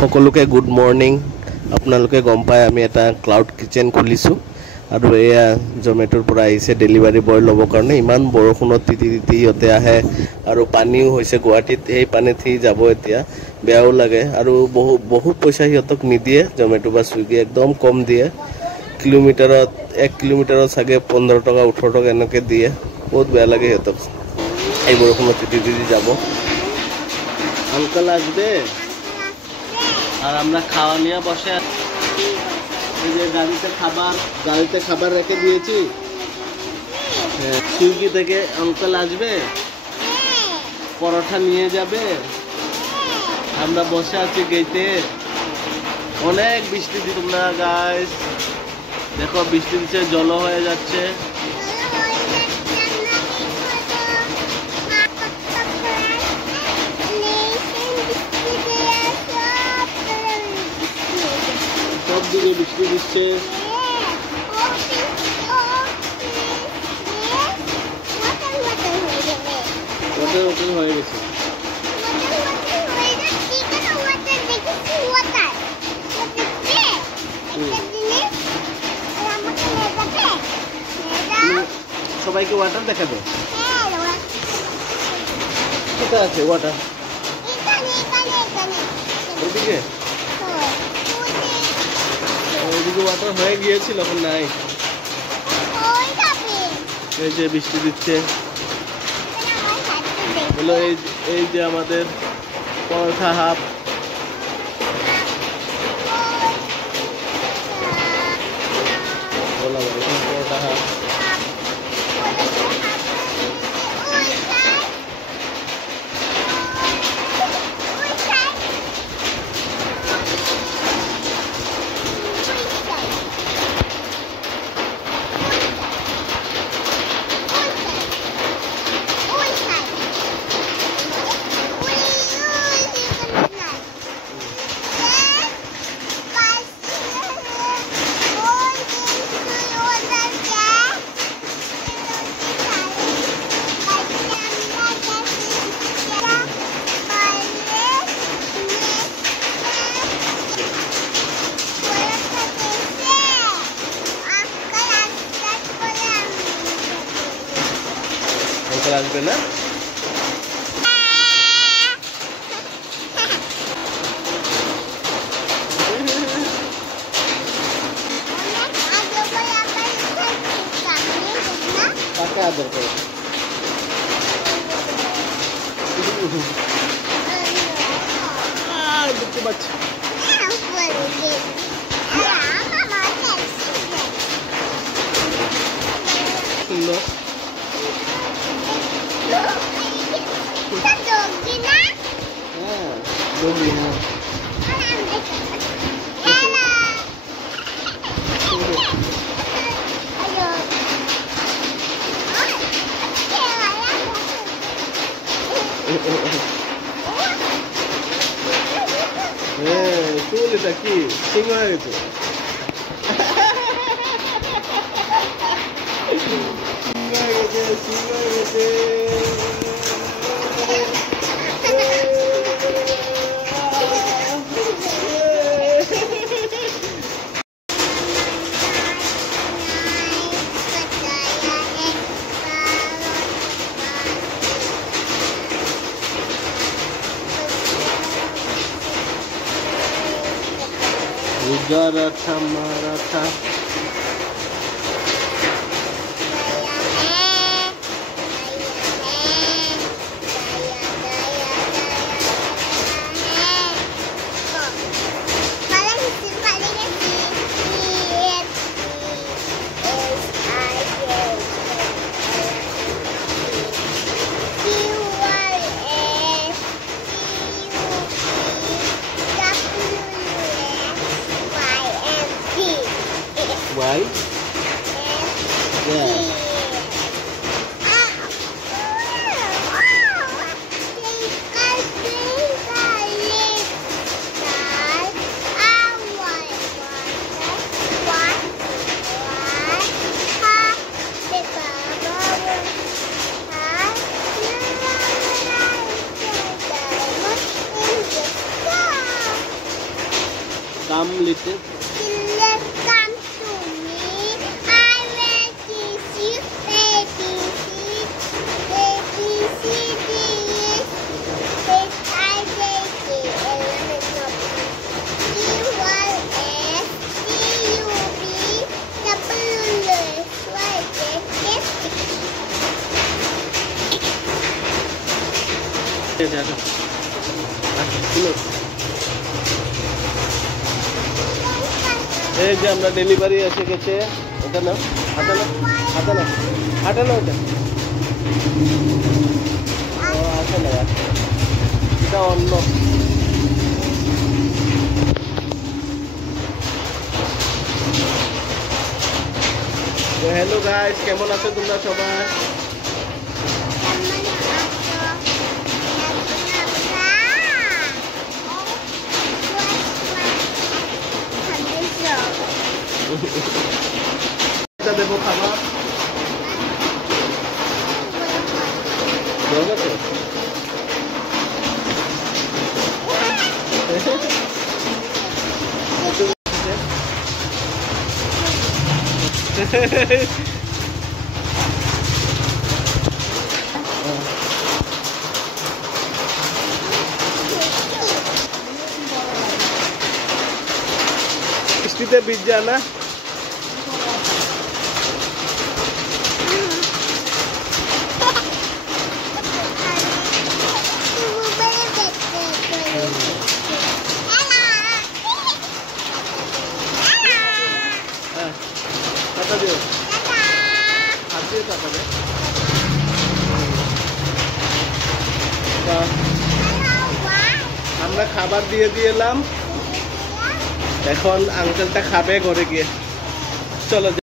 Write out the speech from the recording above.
সকলোকে good morning. আপোনালোকে গম পায় আমি এটা ক্লাউড কিচেন খুলিছোঁ আৰু এয়া জমেটোৰ পৰা আহিছে ডেলিভাৰী বয় ল'বৰ কাৰণে। ইমান বৰষুণত তিতি তিতি সিহঁতে আহে আৰু পানীও হৈছে গুৱাহাটীত। এই পানীত সি যাব এতিয়া, বেয়াও লাগে আৰু বহুত পইচা সিহঁতক নিদিয়ে জমেটো বা ছুইগি, একদম কম দিয়ে। কিলোমিটাৰত 1 কিলোমিটাৰত চাগে 15 টকা 18 টকা এনেকৈ দিয়ে। বহুত বেয়া লাগে সিহঁতক, এই বৰষুণত তিতি তিতি যাব। আঙ্কেল আসবে আর আমরা খাওয়া নিয়ে বসে এই যে গাড়িতে খাবার রেখে দিয়েছি। সুইগি থেকে আঙ্কেল আসবে, পরোটা নিয়ে যাবে। আমরা বসে আছি গেটে, অনেক বৃষ্টি দিচ্ছে। তোমরা গাইস দেখো বৃষ্টি দিচ্ছে, জল হয়ে যাচ্ছে। সব দিকে বৃষ্টি দিচ্ছে। ওয়াটার হয়ে গেছে। সবাইকে ওয়াটার দেখাবে। কোথায় আছে ওয়াটার? ওইদিকে ওইদিকে ওয়াটার হয়ে গিয়েছিল, এখন নাই। এই যে বৃষ্টি দিচ্ছে হলো, এই যে আমাদের পরোটা হাফ। পরোটা হাফ আসবে না। কাকে আদর করে? দেখতে পাচ্ছি সুন্দর। চুল এটা কি সিং হয়ে গেছে? Maratha, Maratha. Why? Yeah. Come little Children, come to me. I will teach you ABC. ABC, D, H, I, J, K, L, M, N, O, P, Q, R, S, T, U, V, W, X, Y, Z, এই যে আমরা delivery এসে গেছে এটা না হাতে না হাতে না হাতে না ওটা হাতে না এটা অন্য হ্যালো গাইস কেমন আছো তোমরা সবাই এটা দেবো খাবার বৃষ্টিতে ভিজা না টাকা দিও হাত দিয়ে টাকা দে আমরা খাবার দিয়ে দিলাম এখন আঙ্কেলটা খাবে ঘরে গিয়ে চলো